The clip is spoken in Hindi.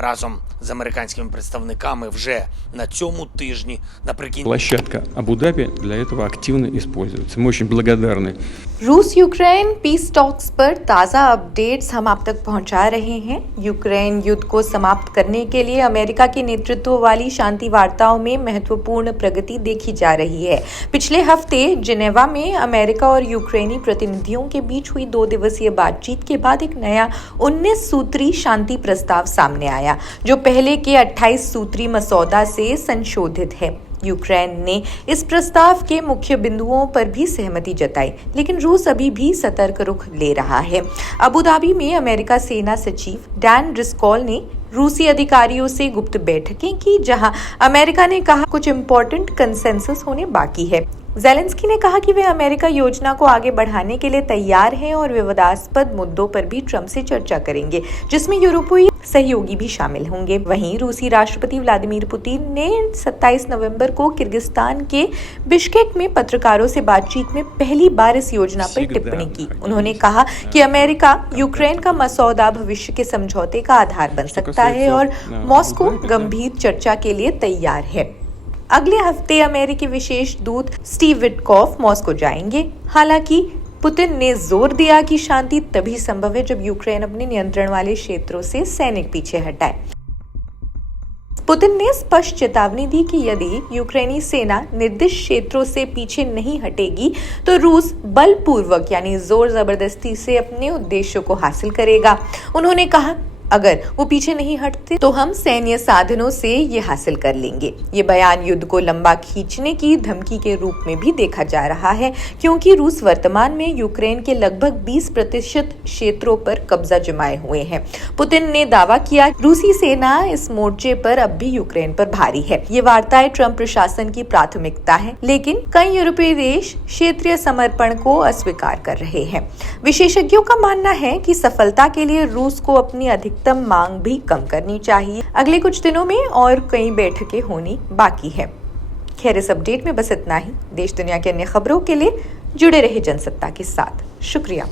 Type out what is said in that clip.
разом з американськими представниками вже на цьому тижні наприкінці. Площадка Абу-Даби для этого активно используется. Мы очень благодарны. रूस यूक्रेन पीस टॉक्स पर ताज़ा अपडेट्स हम आप तक पहुंचा रहे हैं। यूक्रेन युद्ध को समाप्त करने के लिए अमेरिका के नेतृत्व वाली शांति वार्ताओं में महत्वपूर्ण प्रगति देखी जा रही है। पिछले हफ्ते जिनेवा में अमेरिका और यूक्रेनी प्रतिनिधियों के बीच हुई 2 दिवसीय बातचीत के बाद एक नया 19 सूत्री शांति प्रस्ताव सामने आया, जो पहले के 28 सूत्री मसौदा से संशोधित है। यूक्रेन ने इस प्रस्ताव के मुख्य बिंदुओं पर भी सहमति जताई, लेकिन रूस अभी भी सतर्क रुख ले रहा है। अबू धाबी में अमेरिका सेना सचिव डैन ड्रिस्कॉल ने रूसी अधिकारियों से गुप्त बैठकें की, जहां अमेरिका ने कहा कुछ इम्पोर्टेंट कंसेंसस होने बाकी है। ज़ेलेंस्की ने कहा कि वे अमेरिका योजना को आगे बढ़ाने के लिए तैयार हैं और विवादास्पद मुद्दों पर भी ट्रंप से चर्चा करेंगे, जिसमें यूरोपीय सहयोगी भी शामिल होंगे। वहीं रूसी राष्ट्रपति व्लादिमीर पुतिन ने 27 नवंबर को किर्गिस्तान के बिश्केक में पत्रकारों से बातचीत में पहली बार इस योजना पर टिप्पणी की। उन्होंने कहा कि अमेरिका यूक्रेन का मसौदा भविष्य के समझौते का आधार बन सकता है और मॉस्को गंभीर चर्चा के लिए तैयार है। अगले हफ्ते अमेरिकी विशेष दूत स्टीव विटकॉफ मॉस्को जाएंगे। हालांकि पुतिन ने जोर दिया कि शांति तभी संभव है जब यूक्रेन अपने नियंत्रण वाले क्षेत्रों से सैनिक पीछे हटाए। पुतिन ने स्पष्ट चेतावनी दी कि यदि यूक्रेनी सेना निर्दिष्ट क्षेत्रों से पीछे नहीं हटेगी तो रूस बलपूर्वक यानी जोर जबरदस्ती से अपने उद्देश्यों को हासिल करेगा। उन्होंने कहा, अगर वो पीछे नहीं हटते तो हम सैन्य साधनों से ये हासिल कर लेंगे। ये बयान युद्ध को लंबा खींचने की धमकी के रूप में भी देखा जा रहा है, क्योंकि रूस वर्तमान में यूक्रेन के लगभग 20% क्षेत्रों पर कब्जा जमाए हुए हैं। पुतिन ने दावा किया रूसी सेना इस मोर्चे पर अब भी यूक्रेन पर भारी है। ये वार्ताएं ट्रंप प्रशासन की प्राथमिकता है, लेकिन कई यूरोपीय देश क्षेत्रीय समर्पण को अस्वीकार कर रहे हैं। विशेषज्ञों का मानना है कि सफलता के लिए रूस को अपनी अधिकतम मांग भी कम करनी चाहिए। अगले कुछ दिनों में और कई बैठकें होनी बाकी है। खैर, इस अपडेट में बस इतना ही। देश दुनिया की अन्य खबरों के लिए जुड़े रहे जनसत्ता के साथ। शुक्रिया।